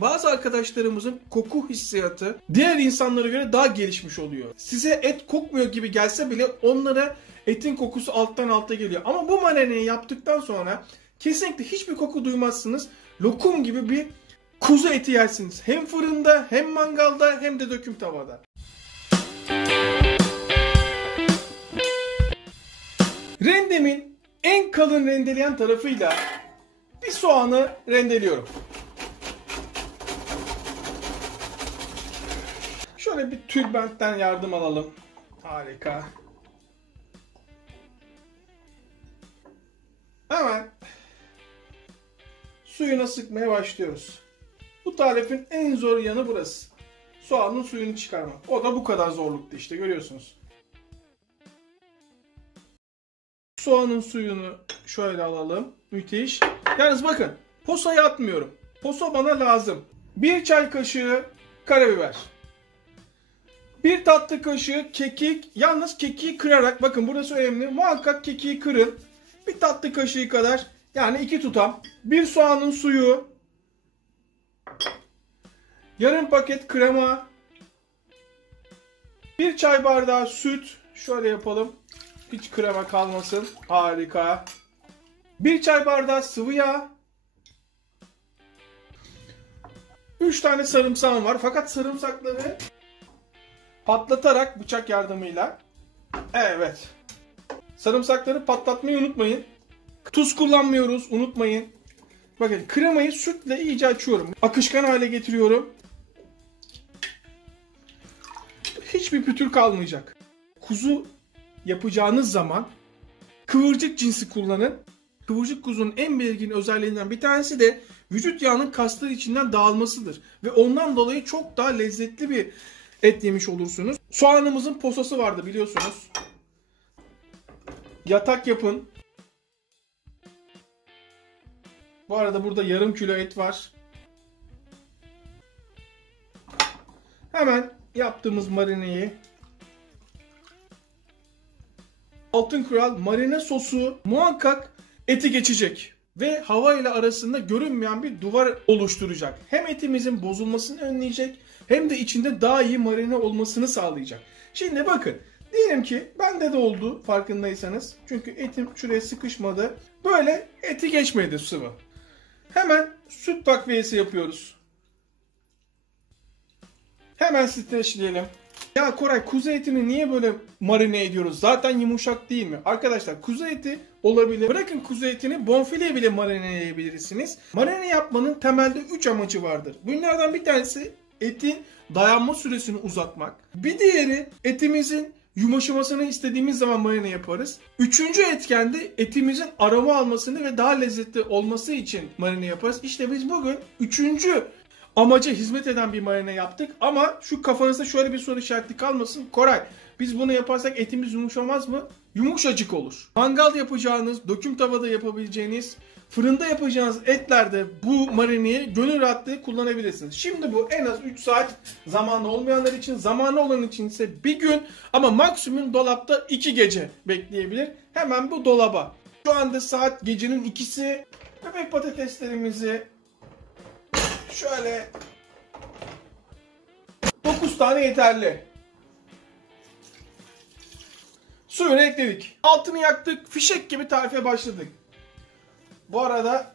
Bazı arkadaşlarımızın koku hissiyatı diğer insanlara göre daha gelişmiş oluyor. Size et kokmuyor gibi gelse bile onlara etin kokusu alttan alta geliyor. Ama bu marinayı yaptıktan sonra kesinlikle hiçbir koku duymazsınız. Lokum gibi bir kuzu eti yersiniz. Hem fırında, hem mangalda, hem de döküm tavada. Rendemin en kalın rendeleyen tarafıyla bir soğanı rendeliyorum. Şöyle bir tülbentten yardım alalım. Harika. Hemen suyuna sıkmaya başlıyoruz. Bu tarifin en zor yanı burası. Soğanın suyunu çıkarmak. O da bu kadar zorlukta işte, görüyorsunuz. Soğanın suyunu şöyle alalım. Müthiş. Yalnız bakın, posayı atmıyorum. Posa bana lazım. 1 çay kaşığı karabiber. 1 tatlı kaşığı kekik. Yalnız kekiği kırarak, bakın burası önemli. Muhakkak kekiği kırın. 1 tatlı kaşığı kadar, yani 2 tutam. 1 soğanın suyu. Yarım paket krema. 1 çay bardağı süt. Şöyle yapalım. Hiç krema kalmasın. Harika. 1 çay bardağı sıvı yağ. 3 tane sarımsağım var. Fakat sarımsakları patlatarak bıçak yardımıyla. Evet. Sarımsakları patlatmayı unutmayın. Tuz kullanmıyoruz, unutmayın. Bakın, kremayı sütle iyice açıyorum. Akışkan hale getiriyorum. Hiçbir pütür kalmayacak. Kuzu yapacağınız zaman kıvırcık cinsi kullanın. Kıvırcık kuzunun en belirgin özelliğinden bir tanesi de vücut yağının kasları içinden dağılmasıdır. Ve ondan dolayı çok daha lezzetli bir et yemiş olursunuz. Soğanımızın posası vardı, biliyorsunuz. Yatak yapın. Bu arada burada yarım kilo et var. Hemen yaptığımız marineyi, altın kural, marine sosu muhakkak eti geçecek ve hava ile arasında görünmeyen bir duvar oluşturacak. Hem etimizin bozulmasını önleyecek, hem de içinde daha iyi marine olmasını sağlayacak. Şimdi bakın, diyelim ki bende de oldu, farkındaysanız. Çünkü etim şuraya sıkışmadı. Böyle eti geçmedi sıvı. Hemen süt takviyesi yapıyoruz. Hemen streçleyelim. Ya Koray, kuzu etini niye böyle marine ediyoruz? Zaten yumuşak değil mi? Arkadaşlar, kuzu eti olabilir. Bırakın kuzu etini, bonfile bile marine edebilirsiniz. Marine yapmanın temelde 3 amacı vardır. Bunlardan bir tanesi etin dayanma süresini uzatmak. Bir diğeri, etimizin yumuşamasını istediğimiz zaman marine yaparız. Üçüncü etken de etimizin aroma almasını ve daha lezzetli olması için marine yaparız. İşte biz bugün üçüncü amaca hizmet eden bir marine yaptık. Ama şu kafanızda şöyle bir soru işareti kalmasın. Koray, biz bunu yaparsak etimiz yumuşamaz mı? Yumuşacık olur. Mangal yapacağınız, döküm tavada yapabileceğiniz, fırında yapacağınız etlerde bu marineyi gönül rahatlığı kullanabilirsiniz. Şimdi bu en az 3 saat, zamanlı olmayanlar için, zamanlı olan için ise bir gün, ama maksimum dolapta 2 gece bekleyebilir. Hemen bu dolaba. Şu anda saat gecenin 2'si. Köpek patateslerimizi şöyle 9 tane yeterli. Suyunu ekledik. Altını yaktık. Fişek gibi tarife başladık. Bu arada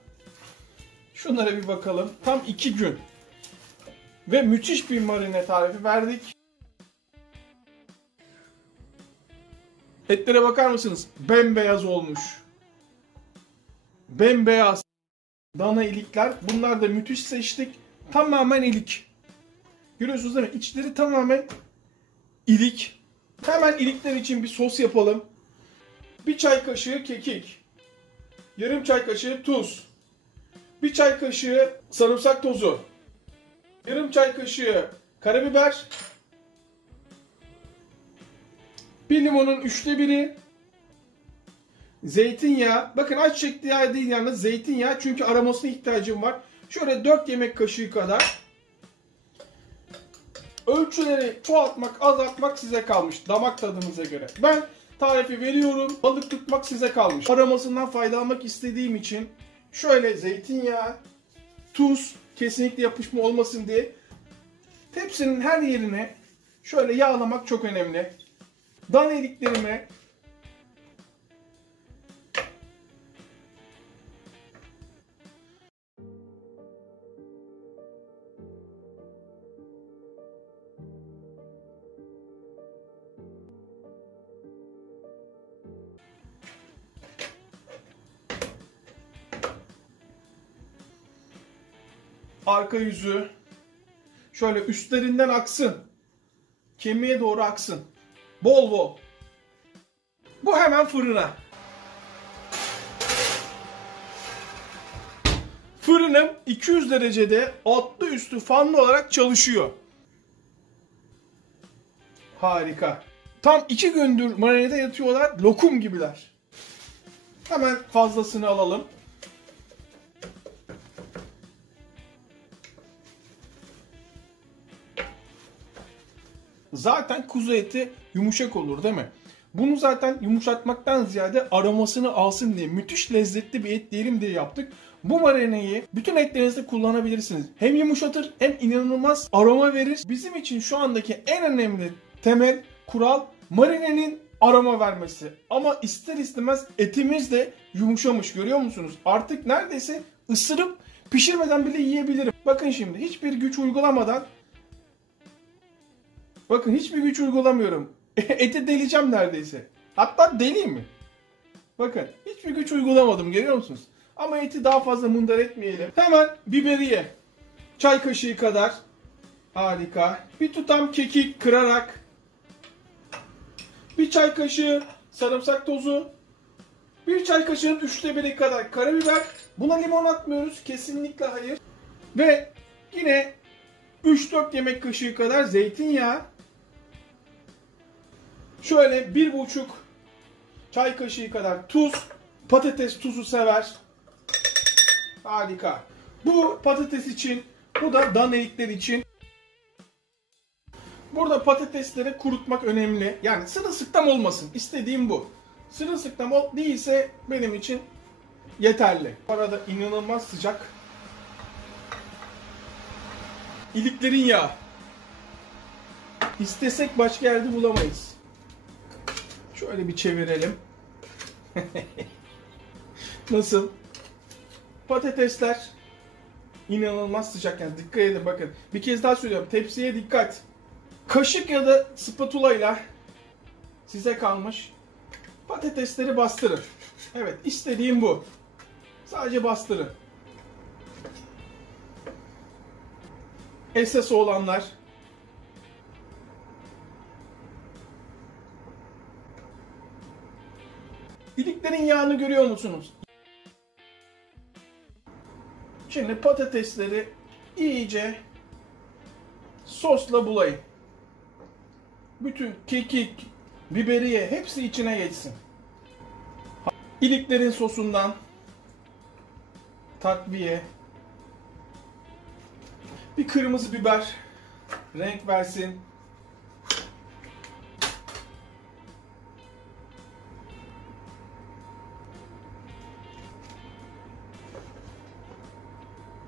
şunlara bir bakalım. Tam 2 gün. Ve müthiş bir marine tarifi verdik. Etlere bakar mısınız? Bembeyaz olmuş. Bembeyaz. Dana ilikler. Bunlar da müthiş seçtik. Tamamen ilik. Görüyorsunuz değil mi? İçleri tamamen ilik. Hemen ilikler için bir sos yapalım. 1 çay kaşığı kekik. Yarım çay kaşığı tuz. 1 çay kaşığı sarımsak tozu. Yarım çay kaşığı karabiber. 1 limonun 3'te 1'i. Zeytinyağı. Bakın ayçiçek yağı değil, yalnız zeytinyağı, çünkü aromasına ihtiyacım var. Şöyle 4 yemek kaşığı kadar. Ölçüleri çoğaltmak, azaltmak size kalmış, damak tadınıza göre. Ben tarifi veriyorum, balık tutmak size kalmış. Aromasından faydalanmak istediğim için şöyle zeytinyağı, tuz, kesinlikle yapışma olmasın diye tepsinin her yerine şöyle yağlamak çok önemli. Dana iliklerimi arka yüzü şöyle üstlerinden aksın. Kemiğe doğru aksın. Bol bol. Bu hemen fırına. Fırınım 200 derecede altlı üstü fanlı olarak çalışıyor. Harika. Tam 2 gündür marinede yatıyorlar. Lokum gibiler. Hemen fazlasını alalım. Zaten kuzu eti yumuşak olur değil mi? Bunu zaten yumuşatmaktan ziyade aromasını alsın diye müthiş lezzetli bir et diyelim diye yaptık. Bu marineyi bütün etlerinizde kullanabilirsiniz. Hem yumuşatır hem inanılmaz aroma verir. Bizim için şu andaki en önemli temel kural marinenin aroma vermesi. Ama ister istemez etimiz de yumuşamış, görüyor musunuz? Artık neredeyse ısırıp pişirmeden bile yiyebilirim. Bakın şimdi hiçbir güç uygulamadan, bakın hiçbir güç uygulamıyorum. Eti deleceğim neredeyse. Hatta deleyim mi? Bakın hiçbir güç uygulamadım, görüyor musunuz? Ama eti daha fazla mındar etmeyelim. Hemen biberiye. Çay kaşığı kadar. Harika. Bir tutam kekik kırarak. Bir çay kaşığı sarımsak tozu. Bir çay kaşığının 1/3 kadar karabiber. Buna limon atmıyoruz. Kesinlikle hayır. Ve yine 3-4 yemek kaşığı kadar zeytinyağı. Şöyle 1,5 çay kaşığı kadar tuz. Patates tuzu sever. Harika. Bu patates için, bu da dana etleri için. Burada patatesleri kurutmak önemli. Yani sırılsıklam olmasın. İstediğim bu. Sırılsıklam değilse benim için yeterli. Bu arada inanılmaz sıcak. İliklerin yağı. İstesek başka yerde bulamayız. Şöyle bir çevirelim. Nasıl? Patatesler inanılmaz sıcak, yani dikkat edin, bakın. Bir kez daha söylüyorum, tepsiye dikkat. Kaşık ya da spatula ile size kalmış. Patatesleri bastırın. Evet, istediğim bu. Sadece bastırın. Esas olanlar. İliklerin yağını görüyor musunuz? Şimdi patatesleri iyice sosla bulayın. Bütün kekik, biberiye hepsi içine geçsin. İliklerin sosundan takviye. Bir kırmızı biber renk versin.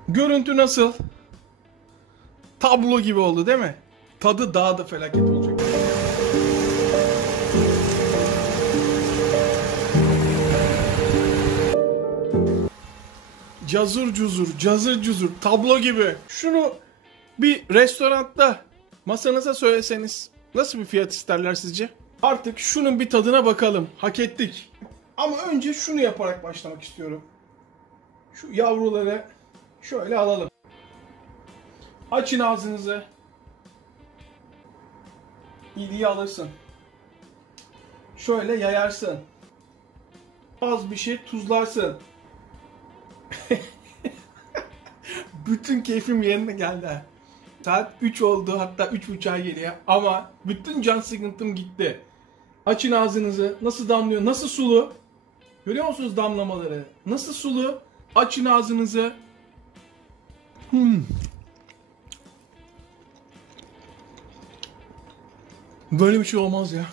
Görüntü nasıl? Tablo gibi oldu değil mi? Tadı daha da felaket olacak. Cazır cuzur, cazır cuzur, tablo gibi. Şunu bir restoranda masanıza söyleseniz nasıl bir fiyat isterler sizce? Artık şunun bir tadına bakalım. Hak ettik. Ama önce şunu yaparak başlamak istiyorum. Şu yavruları şöyle alalım. Açın ağzınızı. İliği alırsın. Şöyle yayarsın. Az bir şey tuzlarsın. Bütün keyfim yerine geldi. Saat 3 oldu, hatta 3.30'a geliyor ama bütün can sıkıntım gitti. Açın ağzınızı. Nasıl damlıyor? Nasıl sulu? Görüyor musunuz damlamaları? Nasıl sulu? Açın ağzınızı. Böyle bir şey olmaz ya.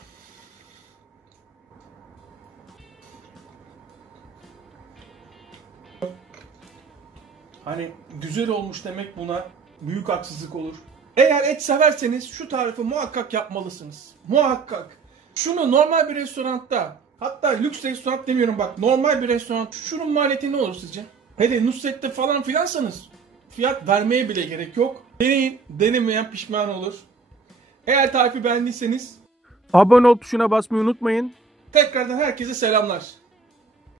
Hani Yani güzel olmuş demek buna büyük haksızlık olur. Eğer et severseniz şu tarifi muhakkak yapmalısınız. Muhakkak. Şunu normal bir restoranda, hatta lüks restoran demiyorum bak, normal bir restoran, şunun maliyeti ne olur sizce? Hele Nusret'te falan filansanız fiyat vermeye bile gerek yok. Deneyin, denemeyen pişman olur. Eğer tarifi beğendiyseniz abone ol tuşuna basmayı unutmayın. Tekrardan herkese selamlar.